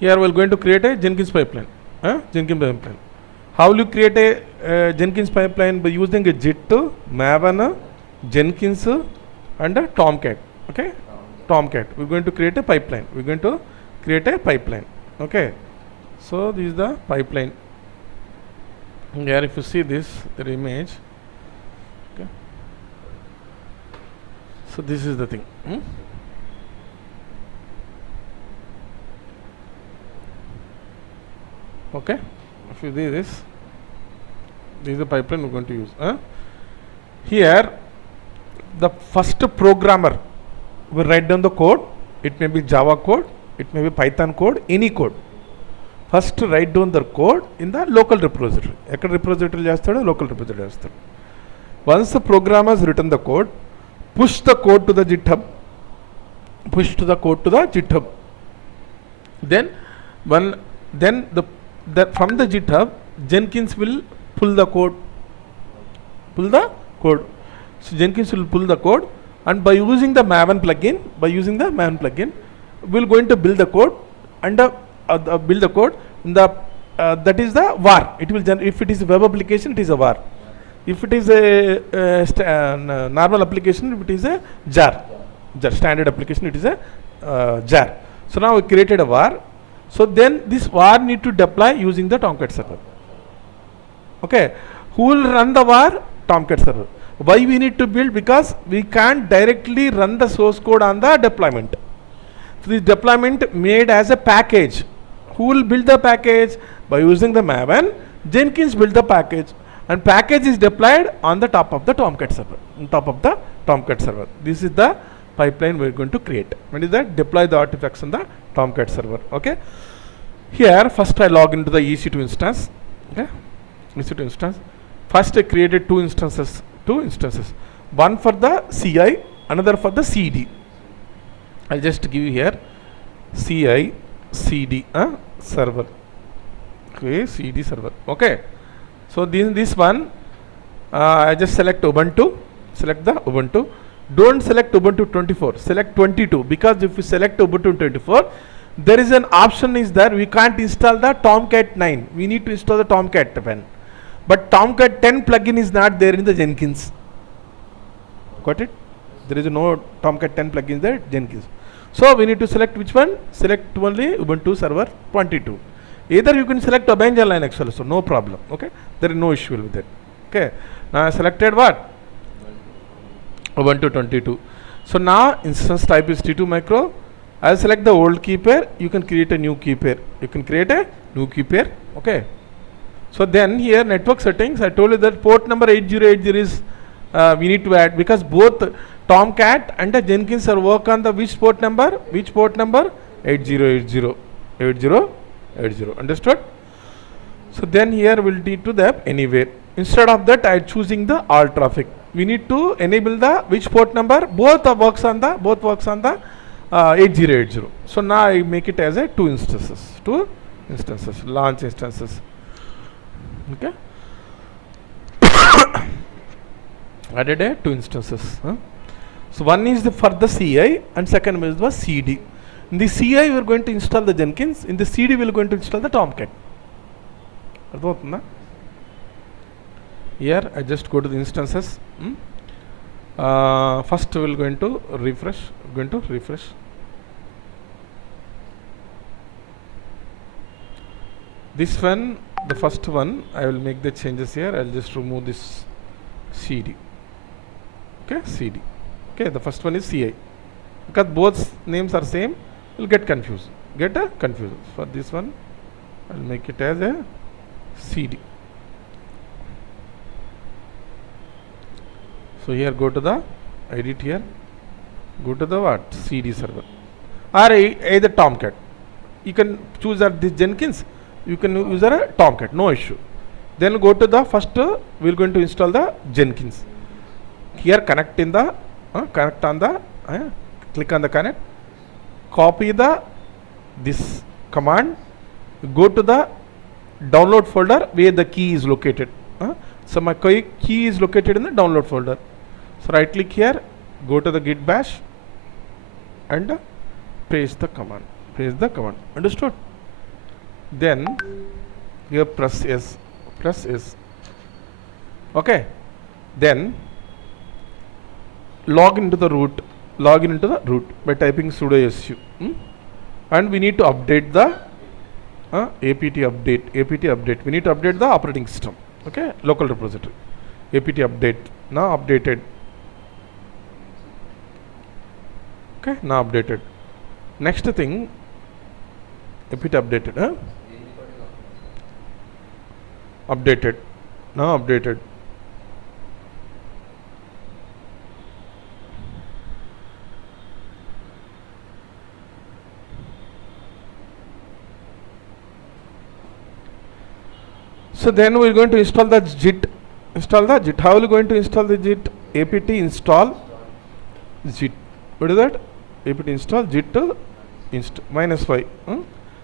Here we are going to create a Jenkins pipeline. Jenkins pipeline. How will you create a Jenkins pipeline? By using a Git, Maven, Jenkins, and a Tomcat. Okay, Tomcat. We are going to create a pipeline. We are going to create a pipeline. Okay, so this is the pipeline. Here, if you see this, the image. Okay, so this is the thing. Okay, if you do this is the pipeline we're going to use. Here, the first programmer will write down the code. It may be Java code, it may be Python code, any code. First write down the code in the local repository. Ekkada repository chestado, local repository chestado. Once the programmer has written the code, push the code to the GitHub. Then from the GitHub, Jenkins will pull the code. So Jenkins will pull the code, and by using the Maven plugin, we're going to build the code and build the code. That is the var. It will if it is a web application, it is a var. If it is a normal application, if it is a jar standard application, it is a jar. So now we created a var. So then this var need to deploy using the Tomcat server. Okay, who will run the var? Tomcat server. Why we need to build? Because we can't directly run the source code on the deployment. So this deployment made as a package. Who will build the package? By using the Maven, Jenkins build the package, and package is deployed on the top of the Tomcat server. This is the pipeline we're going to create. When is that? Deploy the artifacts on the Tomcat server. Okay. Here first I log into the EC2 instance. Okay. EC2 instance. First I created two instances. One for the CI, another for the CD. I'll just give you here CI/CD server. Okay, CD server. Okay. So this one I just select Ubuntu. Select the Ubuntu. Don't select Ubuntu 24. Select 22, because if you select Ubuntu 24, there is an option is there. We can't install the Tomcat 9. We need to install the Tomcat 10. But Tomcat 10 plugin is not there in the Jenkins. Got it? There is no Tomcat 10 plugin there, Jenkins. So we need to select which one? Select only Ubuntu server 22. Either you can select Ubuntu Linux also, no problem. Okay, there is no issue with it. Okay, now I selected what? Ubuntu 22. So now instance type is T2 micro. I'll select the old key pair. You can create a new key pair. Okay. So then here network settings, I told you that port number 8080 is we need to add, because both Tomcat and the Jenkins are work on the which port number? 8080. Understood? So then here we'll need to the anywhere. Instead of that, I'm choosing the all traffic. We need to enable the which port number? Both works on the 8080. So now I make it as a two instances, launch instances. Okay. Added a two instances. So one is for the CI and second is the CD. In the CI we are going to install the Jenkins. In the CD we are going to install the Tomcat. Here I just go to the instances. First we will going to refresh. This one, the first one, I will make the changes here. I'll just remove this CD. Okay, CD. Okay, the first one is CI. Because both names are same, you'll get confused. For this one, I'll make it as a CD. So here go to the edit here. Go to the what? CD server. Or either Tomcat. You can choose this Jenkins. You can use a Tomcat, no issue. Then go to the first, we're going to install the Jenkins. Here connect on the, click on the connect, copy this command, go to the download folder where the key is located. So my key is located in the download folder. So right click here, go to the git bash and paste the command. Understood? then here press S, okay. Then log into the root by typing sudo su, and we need to update the apt update. We need to update the operating system, okay, local repository. Apt update, now updated, okay, now updated. Next thing, apt updated, updated, now updated. So then we are going to install the JIT. How are we going to install the JIT? apt install JIT. What is that? apt install JIT -y.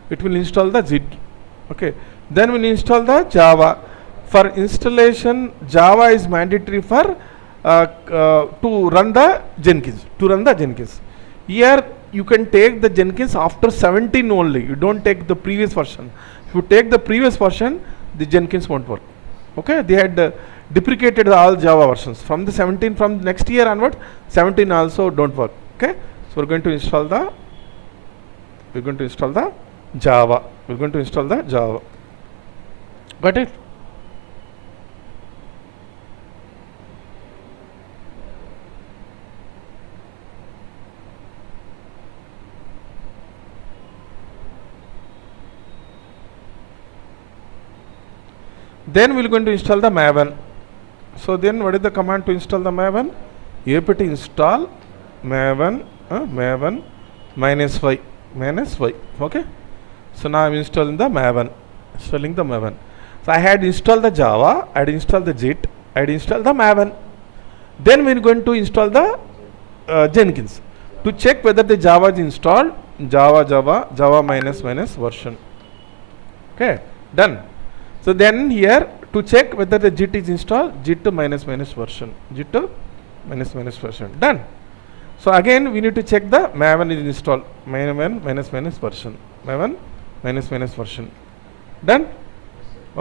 It will install the JIT. Okay. Then we will install the Java. For installation, Java is mandatory for to run the Jenkins. Here you can take the Jenkins after 17 only. You don't take the previous version. If you take the previous version, the Jenkins won't work. Okay, they had deprecated all Java versions from the 17, from next year onward. 17 also don't work. Okay, so we're going to install the Java. Got it? Then we're going to install the Maven. So then what is the command to install the Maven? apt install Maven -y. Okay. So now I'm installing the Maven. So I had installed the Java, I had installed the JIT, I had installed the Maven. Then we're going to install the Jenkins to check whether the Java is installed. Java minus version. Okay, done. So then here to check whether the JIT is installed, JIT minus version, done. So again we need to check the Maven is installed, Maven minus version, done.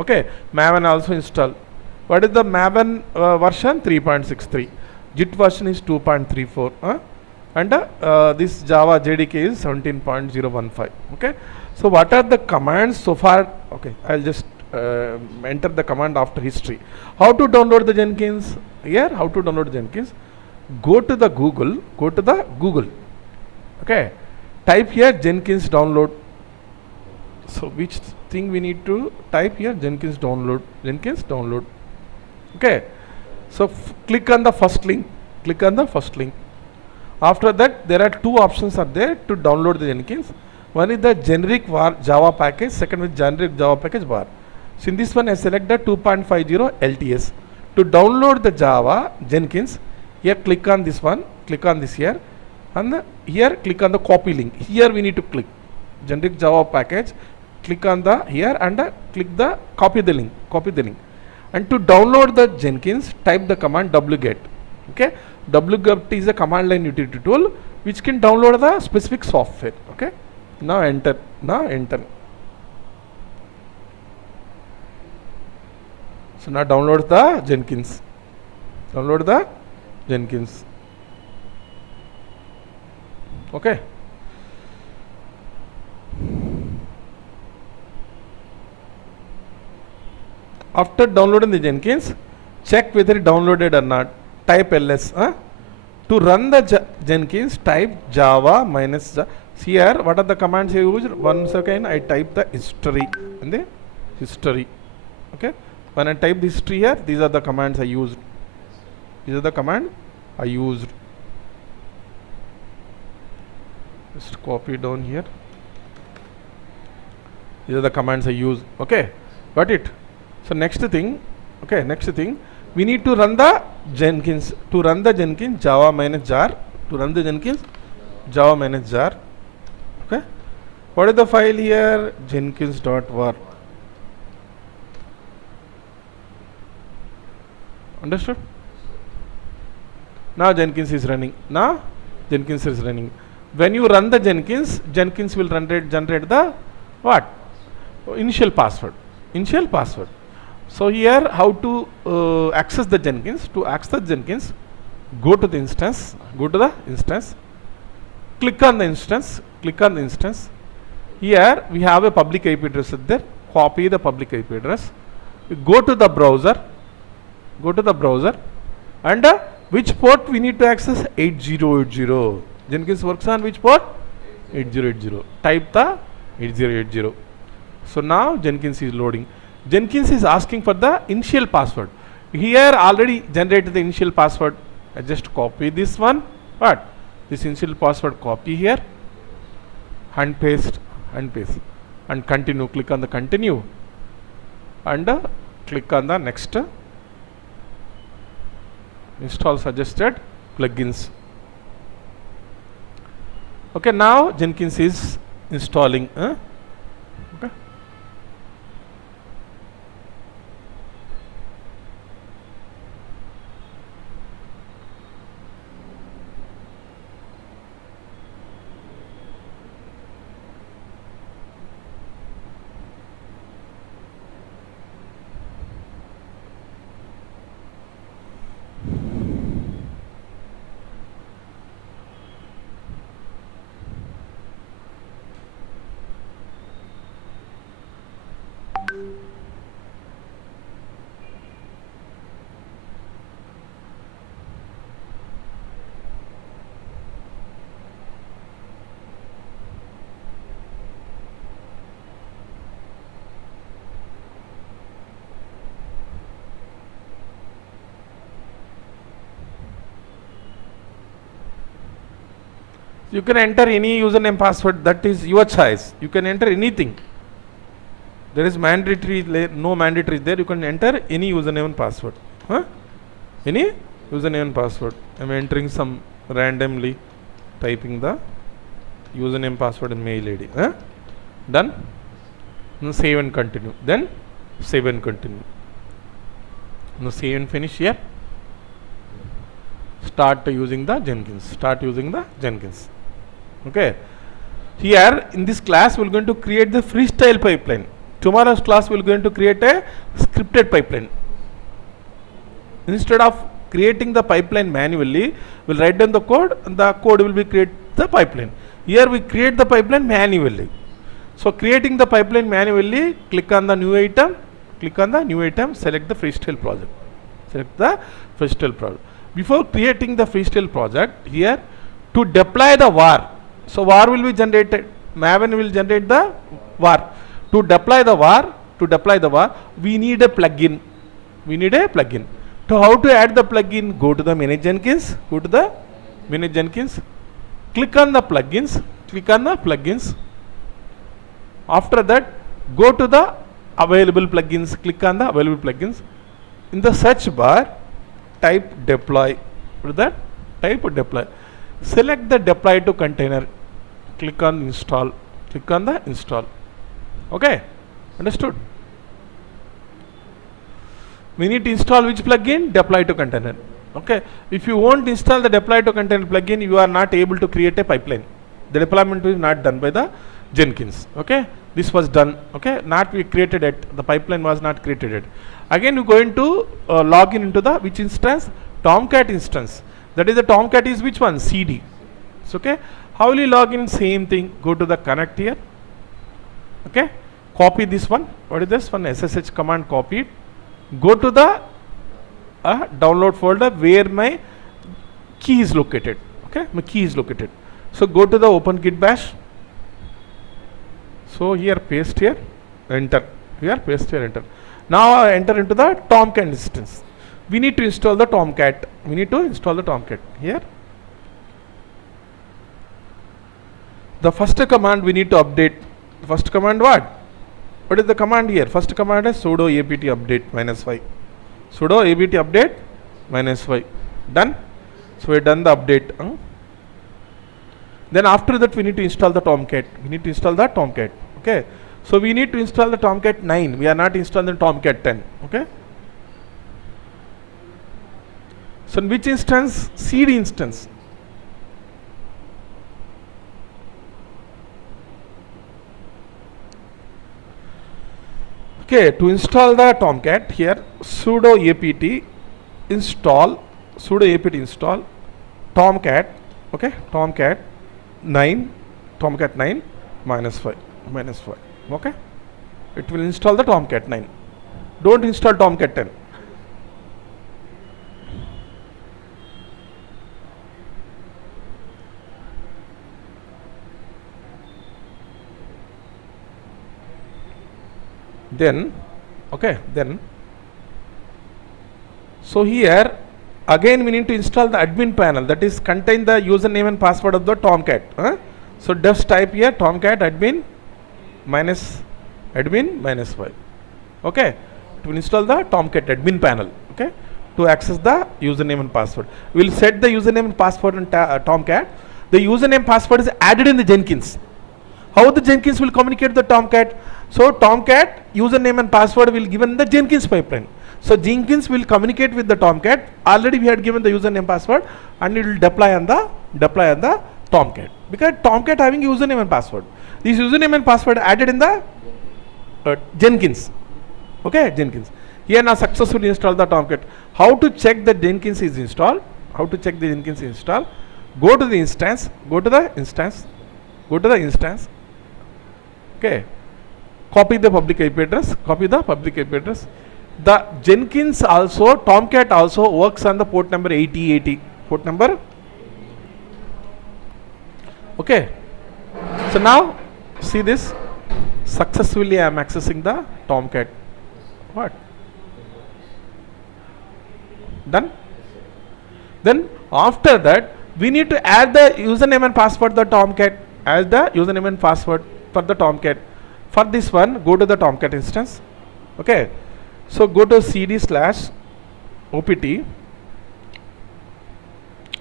Okay, Maven also installed. What is the Maven version? 3.63. JIT version is 2.34, and this Java JDK is 17.015. Okay, so what are the commands so far? Okay, I'll just enter the command after history. How to download the Jenkins? Here, how to download Jenkins? Go to the Google. Okay, type here Jenkins download. So which thing we need to type here? Jenkins download. Okay, so click on the first link. After that, there are two options are there to download the Jenkins. One is the generic Java package. Second is generic Java package var. So in this one, I select the 2.50 LTS. To download the Java Jenkins, here click on this one, click on this here, and here click on the copy link. Here we need to click generic Java package. Click on the here and click the copy the link. And to download the Jenkins, type the command wget. Okay, wget is a command line utility tool which can download the specific software. Okay, now enter. So now download the Jenkins. Okay. After downloading the Jenkins, check whether it downloaded or not. Type ls. To run the Jenkins, type Java minus. Here, what are the commands you use? Once again, I type the history. Okay. When I type the history here, these are the commands I used. Just copy down here. These are the commands I use. Okay, got it. So next thing, we need to run the Jenkins. To run the Jenkins, Java minus jar. Okay. What is the file here? Jenkins.var. Understood? Now Jenkins is running. When you run the Jenkins will generate the what? initial password. Initial password. So here how to access the Jenkins. To access Jenkins, go to the instance. Go to the instance. Click on the instance. Click on the instance. Here we have a public IP address there. Copy the public IP address. Go to the browser. Go to the browser. And which port we need to access? 8080. Jenkins works on which port? 8080. Type the 8080. So now Jenkins is loading. Jenkins is asking for the initial password. Here already generated the initial password. I just copy this one. What? This initial password copy here. And paste. And paste. And continue. Click on the continue. And click on the next. Install suggested plugins. Okay, now Jenkins is installing. Okay. You can enter any username password, that is your choice. You can enter anything. There is mandatory, no mandatory there. You can enter any username and password. Any username and password. I am entering some randomly, typing the username, password and mail ID. Done. Now save and continue. Then save and continue. Now save and finish here. Start using the Jenkins. Start using the Jenkins. Okay. Here in this class we are going to create the freestyle pipeline. Tomorrow's class we are going to create a scripted pipeline. Instead of creating the pipeline manually, we'll write down the code and the code will be create the pipeline. Here we create the pipeline manually. So creating the pipeline manually, click on the new item, select the freestyle project. Select the freestyle project. Before creating the freestyle project, here to deploy the var. So var will be generated. Maven will generate the var. To deploy the var, we need a plugin. So how to add the plugin? Go to the Manage Jenkins. Click on the plugins. After that, go to the available plugins. Click on the available plugins. In the search bar, type deploy. Select the deploy to container. Click on install. Okay, understood? We need to install which plugin? Deploy to container. Okay, if you won't install the deploy to container plugin, you are not able to create a pipeline. The deployment is not done by the Jenkins. Okay, this was done. Okay, not we created it. The pipeline was not created it. Again, you are going to log in into the which instance? Tomcat instance. That is the Tomcat is which one? CD. So, okay, how will you log in? Same thing. Go to the connect here. Okay, copy this one. What is this one? SSH command, copy it. Go to the download folder where my key is located. Okay, my key is located. So go to the open git bash. So here paste here, enter. Here paste here, enter. Now enter into the Tomcat instance. We need to install the Tomcat. Here. The first command we need to update. The first command what? What is the command here? First command is sudo apt update -y. Sudo apt update -y. Done. So we have done the update. Then after that we need to install the Tomcat. Okay. So we need to install the Tomcat 9. We are not installing the Tomcat 10. Okay. So in which instance? CD instance. Okay, to install the Tomcat here, sudo apt install Tomcat, okay, Tomcat 9 -5, okay. It will install the Tomcat 9. Don't install Tomcat 10. Then, okay, then, so here again we need to install the admin panel, that is contain the username and password of the Tomcat. So just type here Tomcat admin -5. Okay, it will install the Tomcat admin panel. Okay, to access the username and password. We will set the username and password in Tomcat. The username password is added in the Jenkins. How the Jenkins will communicate the Tomcat? So Tomcat username and password will given in the Jenkins pipeline. So Jenkins will communicate with the Tomcat. Already we had given the username password, and it will deploy on the Tomcat, because Tomcat having username and password. This username and password added in the Jenkins. Okay, Jenkins. Here now successfully installed the Tomcat. How to check that Jenkins is installed? How to check the Jenkins is installed? Go to the instance. Okay. Copy the public IP address. The Jenkins also, Tomcat also works on the port number 8080. Port number. Okay. So now see this. Successfully I am accessing the Tomcat. What? Done? Then after that we need to add the username and password the Tomcat. As the username and password for the Tomcat. For this one, go to the Tomcat instance. Okay. So go to cd/opt.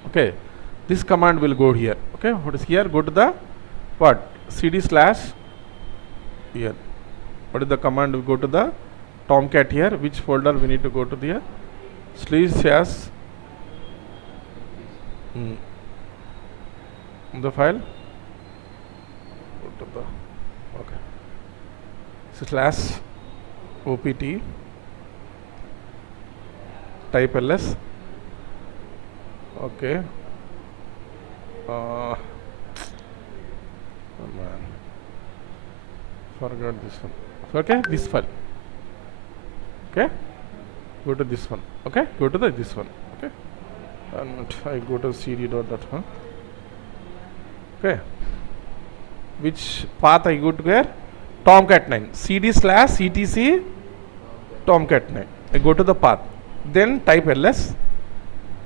Okay. This command will go here. Okay. What is here? Go to the what? cd/ here. What is the command? We go to the Tomcat here. Which folder we need to go to there? // the file. Go to the okay. /opt. Type ls. Okay. Oh man, forgot this one. Okay, this file. Okay, go to this one. Okay, go to this one. Okay, and I go to cd.dat. Okay, which path I go to where? Tomcat 9. cd/etc Tomcat 9. I go to the path. Then type ls.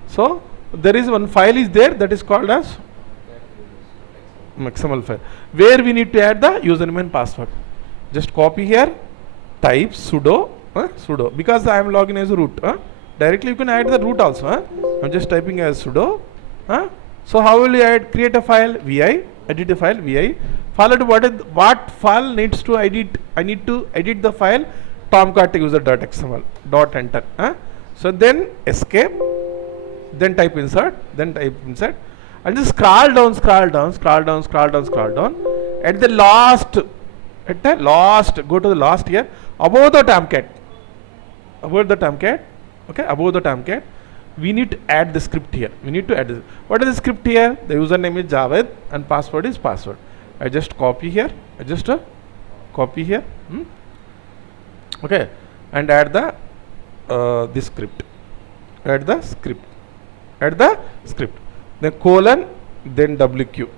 So there is one file is there that is called as XML file, where we need to add the username and password. Just copy here, type sudo, because I am logging as root. Directly you can add the root also. I'm just typing as sudo. So how will you add? Create a file, vi, edit a file, vi. Followed what file needs to edit? I need to edit the file Tomcat user.xml. Enter. So then escape. Then type insert. And just scroll down. At the last, go to the last here. Above the Tomcat. Okay, above the Tomcat. We need to add the script here. What is the script here? The username is Javed and password is password. I just copy here. Okay, and add the this script. Add the script. Then colon, then WQ.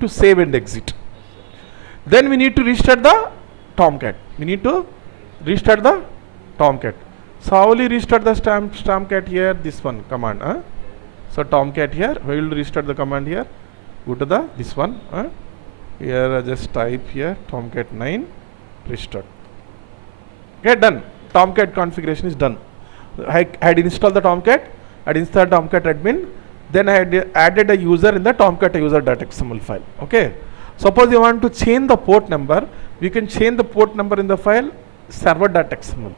To save and exit. Then we need to restart the Tomcat. So how will you restart the Tomcat here? This one command. So Tomcat here, we will restart the command here. Go to this one. Here I just type here Tomcat 9 restart. Okay, done. Tomcat configuration is done. I had installed the Tomcat. I had installed Tomcat admin. Then I had added a user in the Tomcat user.xml file. Okay. Suppose you want to change the port number, we can change the port number in the file server.xml.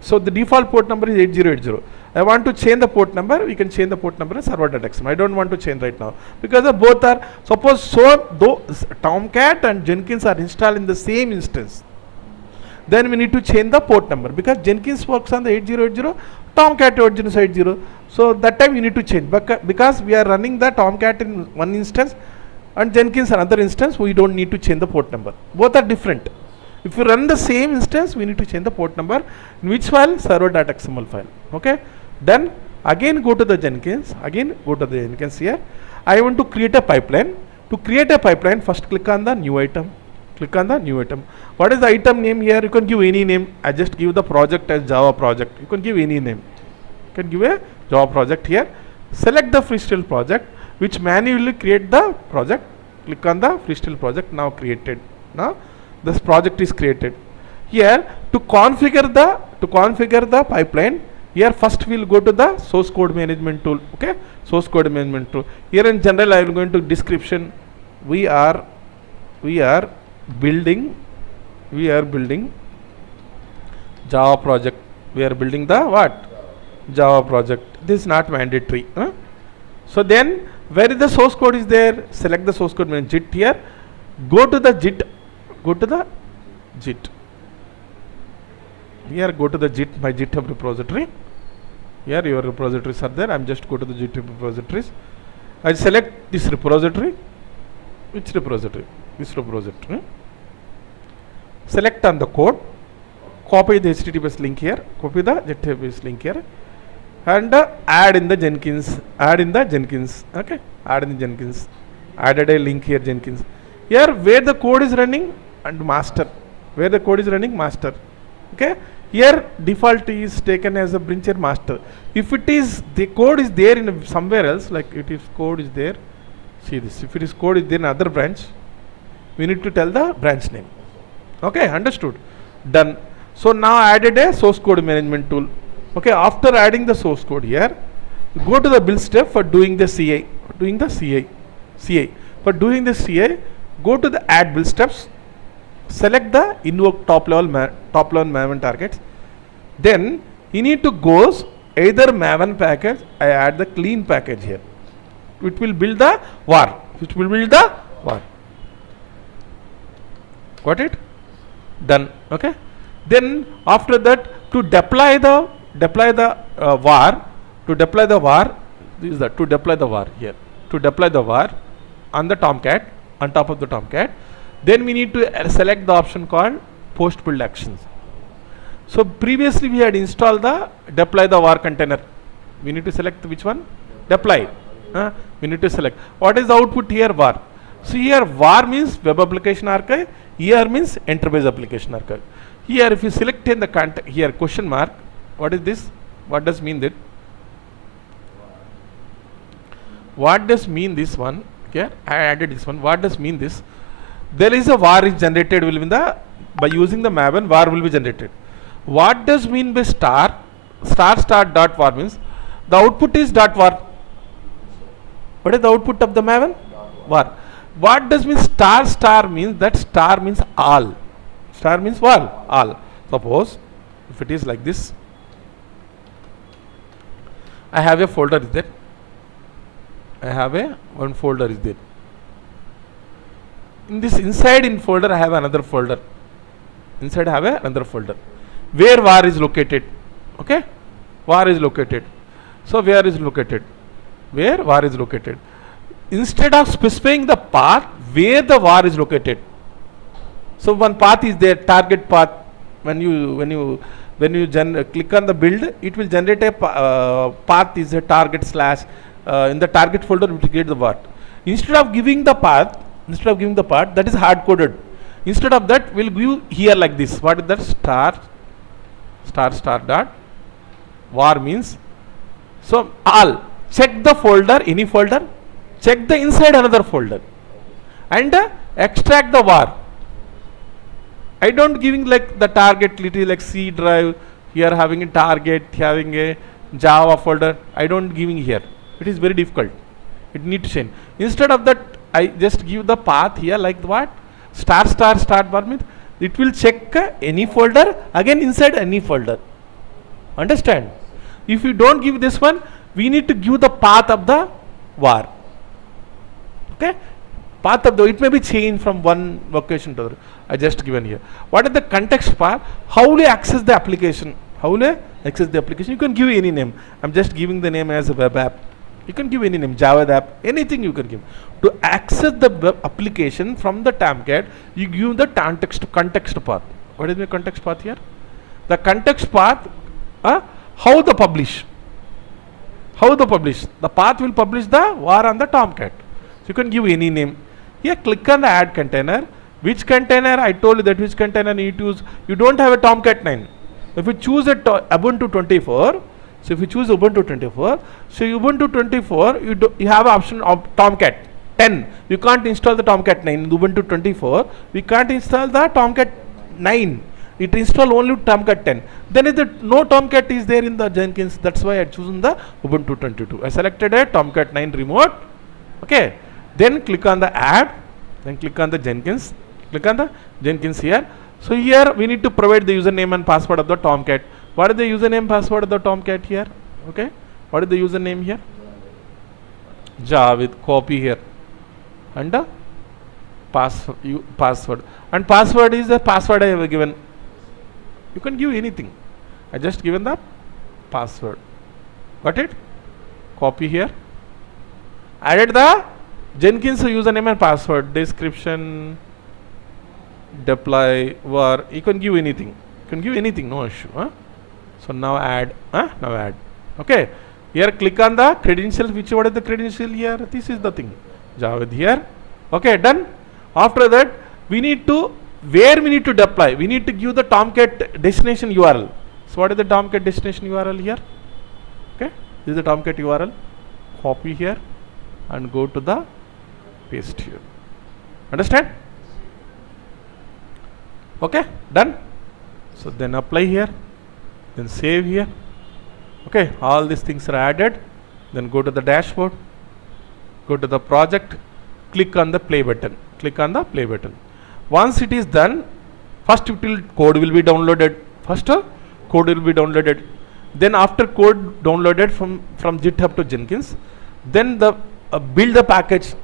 So the default port number is 8080. I want to change the port number, we can change the port number in server.xml. I don't want to change right now because both are, though Tomcat and Jenkins are installed in the same instance. then we need to change the port number, because Jenkins works on the 8080, Tomcat 8080. So that time you need to change, because we are running the Tomcat in one instance and Jenkins another instance, we don't need to change the port number. Both are different. If you run the same instance, we need to change the port number, in which file? Server.xml file. Okay. Then again go to the Jenkins, here. I want to create a pipeline. To create a pipeline, first click on the new item. What is the item name here? You can give any name. I just give the project as Java project. You can give any name. You can give a Java project here. Select the freestyle project, which manually create the project. Click on the freestyle project, now created. Now this project is created. Here to configure the pipeline, here first we will go to the source code management tool. Okay, source code management tool. Here in general I will go into description. We are building Java project. We are building the what? Java project. This is not mandatory. So then where is the source code is there? Select the source code management JIT here. Go to the JIT. Here go to the JIT, my GitHub repository. Here your repositories are there. I'm just go to the GitHub repositories. I select this repository. Which repository? This repository. Select on the code. Copy the HTTPS link here. Copy the HTTPS link here. And add in the Jenkins. Okay. Add in the Jenkins. Added a link here, Jenkins. Here where the code is running and master. Okay. Here default is taken as a branch master. If it is the code is there in somewhere else, like it is code is there, see this. If it is code is there in other branch, we need to tell the branch name. Okay, understood. Done. So now added a source code management tool. Okay, after adding the source code here, go to the build step for doing the CI. For doing the CI, go to the add build steps. Select the invoke top level Maven targets. Then you need to go either Maven package. I add the clean package here. It will build the var. Got it? Done. Okay. Then after that, to deploy the var. To deploy the var here. To deploy the var on the Tomcat, on top of the Tomcat. Then we need to select the option called post build actions. So previously we had installed the deploy the var container. We need to select which one? Deploy. We need to select. What is the output here? Var. So here var means web application archive. Here means enterprise application archive. Here if you select in the content here question mark. What is this? What does mean that? What does mean this one? Here I added this one. What does mean this? There is a var is generated by using the Maven, var will be generated. What does mean by star dot var means the output is dot var. What is the output of the Maven? Var. What does mean star means that star means all. Star means var, all. Suppose if it is like this, I have a folder is there. One folder is there. In this inside folder I have another folder. Inside I have another folder where var is located. Okay, var is located. So where is located? Where var is located. Instead of specifying the path where the var is located. So one path is there, target path. When you click on the build, it will generate a path is a target slash. In the target folder, we will create the var. Instead of giving the path, that is hard coded. Instead of that, we'll give here like this. What is that? Star dot var means. So all, check the folder, any folder, check the inside another folder, and extract the var. I don't giving like the target little like C drive here having a target, having a Java folder. I don't giving here. It is very difficult. It need to change. Instead of that, I just give the path here like what? Star bar means it will check any folder again inside any folder. Understand? If you don't give this one, we need to give the path of the var. Okay? Path of the, it may be changed from one location to other. I just given here. What is the context path? How will you access the application? How will you access the application? You can give any name. I'm just giving the name as a web app. You can give any name, Java app, anything you can give. To access the web application from the Tomcat, you give the context path. What is the context path here? The context path, how the publish. How the publish? The path will publish the var on the Tomcat. So you can give any name. Here click on the add container. Which container? I told you that which container you need to use. You don't have a Tomcat 9. If you choose a Ubuntu 24, so if you choose Ubuntu 24, so Ubuntu 24, you have option of Tomcat 10. You can't install the Tomcat 9 in Ubuntu 24. We can't install the Tomcat 9. It install only Tomcat 10. Then if no Tomcat is there in the Jenkins, that's why I chosen the Ubuntu 22. I selected a Tomcat 9 remote. Okay. Then click on the add. Then click on the Jenkins. Click on the Jenkins here. So here we need to provide the username and password of the Tomcat. What is the username password of the Tomcat here? Okay. What is the username here? Javed. Copy here. And the password. And password is the password I have given. You can give anything. I just given the password. Got it? Copy here. Added the Jenkins username and password. Description. Deploy. Var. You can give anything. You can give anything. No issue. So now add. Now add. Okay. Here click on the credentials. What is the credential here? This is the thing. Javed here. Okay. Done. After that, we need to deploy. We need to give the Tomcat destination URL. So what is the Tomcat destination URL here? Okay. This is the Tomcat URL. Copy here and go to the paste here. Understand? Okay. Done. So then apply here. Then save here. Okay. All these things are added. Then go to the dashboard. Go to the project. Click on the play button. Click on the play button. Once it is done, first code will be downloaded. Code will be downloaded. Then after code downloaded from GitHub to Jenkins, then the build the package.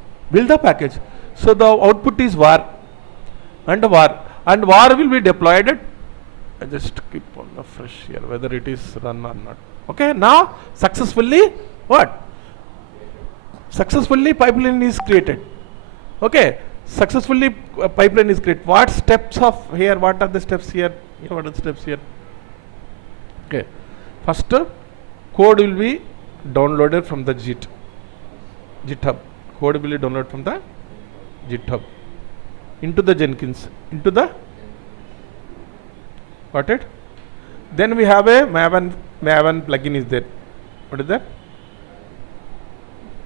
So the output is var and var will be deployed. I just keep on the fresh here whether it is run or not. Okay. Now successfully what? Successfully pipeline is created. Okay. Successfully pipeline is created. What steps of here? What are the steps here? What are the steps here? Okay. First code will be downloaded from the GitHub. Code will be downloaded from the GitHub into the Jenkins. Got it? Then we have a Maven plugin is there. What is that?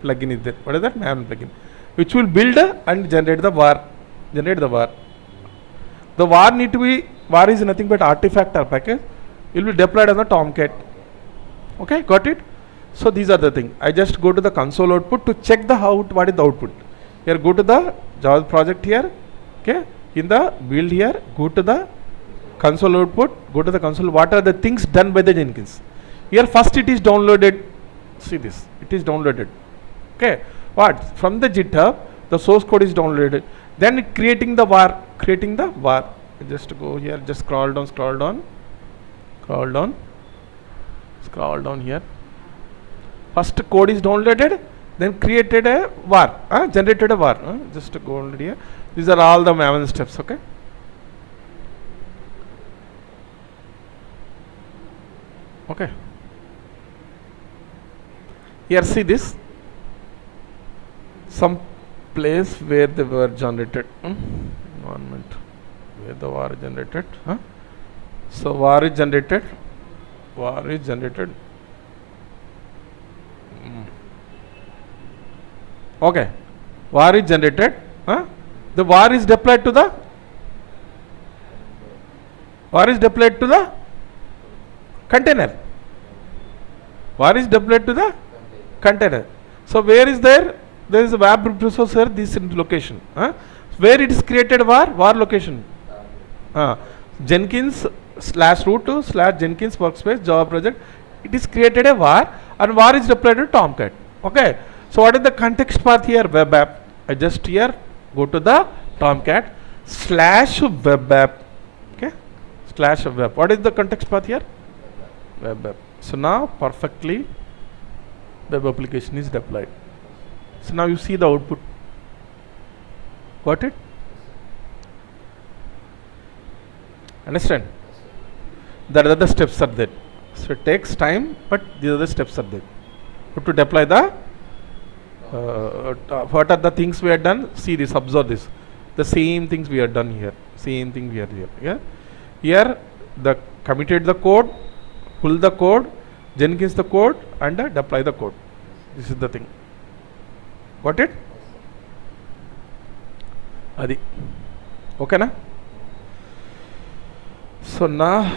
Plugin is there. What is that? Maven plugin, which will build and generate the var. The var is nothing but artifact or package. It will be deployed on the Tomcat. Okay, got it? So these are the things. I just go to the console output to check what is the output. Here go to the Java project here. Okay, in the build here, go to the console output. Go to the console. What are the things done by the Jenkins? Here first it is downloaded. See this. It is downloaded. Okay. What? From the GitHub, the source code is downloaded. Then creating the var. Just go here, just scroll down here. First code is downloaded, then created a var, generated a var. Just go on here. These are all the Maven steps, okay? Okay. Here see this. Some place where they were generated. Environment where the var is generated. So var is generated. Okay. Var is generated. The var is deployed to the container. Var is deployed to the container. So where is there? There is a web processor, this location. Where it is created var location. Jenkins /root/Jenkins workspace Java project. It is created a var and var is deployed to Tomcat. Okay. So what is the context path here? Web app. I just here go to the Tomcat. slash web app. Okay, slash web. What is the context path here? Web app. So now perfectly web application is deployed. So now you see the output. Got it? Understand? The other steps are there. So it takes time, but the other steps are there. You have to deploy the what are the things we have done? See this, observe this. The same things we have done here. Same thing we are here. Yeah. Here the committed the code, pull the code, Jenkins the code, and deploy the code. This is the thing. Got it? Adi. Okay na? So now